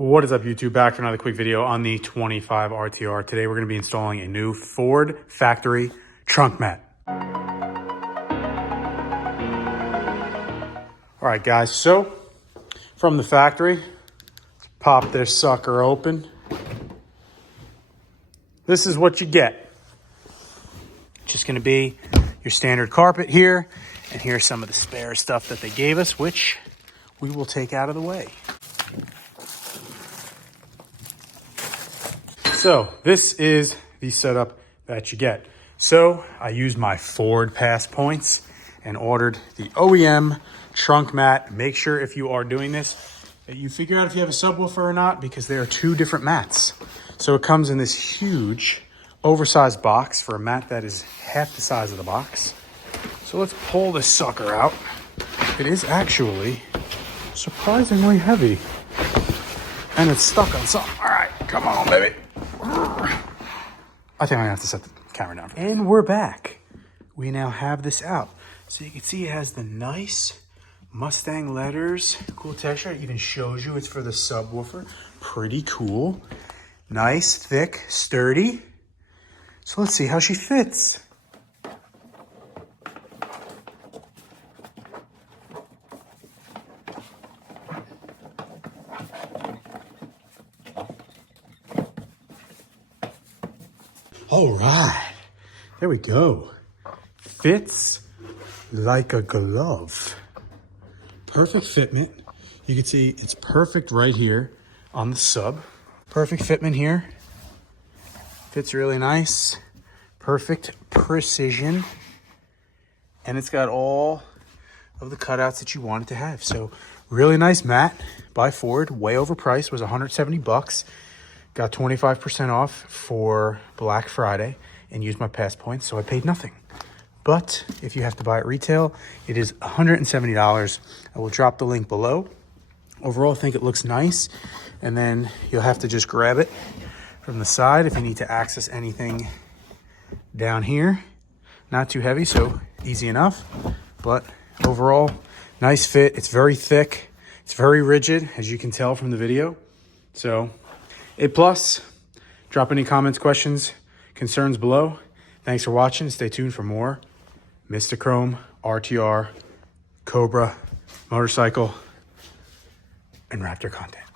What is up, YouTube? Back for another quick video on the 25 RTR. Today we're going to be installing a new Ford factory trunk mat. All right, guys, so from the factory, let's pop this sucker open. This is what you get. Just going to be your standard carpet here, and here's some of the spare stuff that they gave us, which we will take out of the way. So this is the setup that you get. So I used my Ford Pass points and ordered the OEM trunk mat. Make sure if you are doing this, that you figure out if you have a subwoofer or not, because there are two different mats. So it comes in this huge oversized box for a mat that is half the size of the box. So let's pull this sucker out. It is actually surprisingly heavy, and it's stuck on something. All right, come on, baby. I think I'm gonna have to set the camera down. And we're back. We now have this out. So you can see it has the nice Mustang letters, cool texture. It even shows you it's for the subwoofer. Pretty cool. Nice, thick, sturdy. So let's see how she fits. All right, there we go. Fits like a glove. Perfect fitment. You can see it's perfect right here on the sub. Perfect fitment here. Fits really nice. Perfect precision. And it's got all of the cutouts that you want it to have. So really nice mat by Ford. Way overpriced, was 170 bucks. Got 25% off for Black Friday and used my pass points, so I paid nothing. But if you have to buy it retail, it is $170. I will drop the link below. Overall, I think it looks nice. And then you'll have to just grab it from the side if you need to access anything down here. Not too heavy, so easy enough. But overall, nice fit. It's very thick. It's very rigid, as you can tell from the video. So A+. Drop any comments, questions, concerns below. Thanks for watching. Stay tuned for more Mr. Chrome, RTR, Cobra, motorcycle, and Raptor content.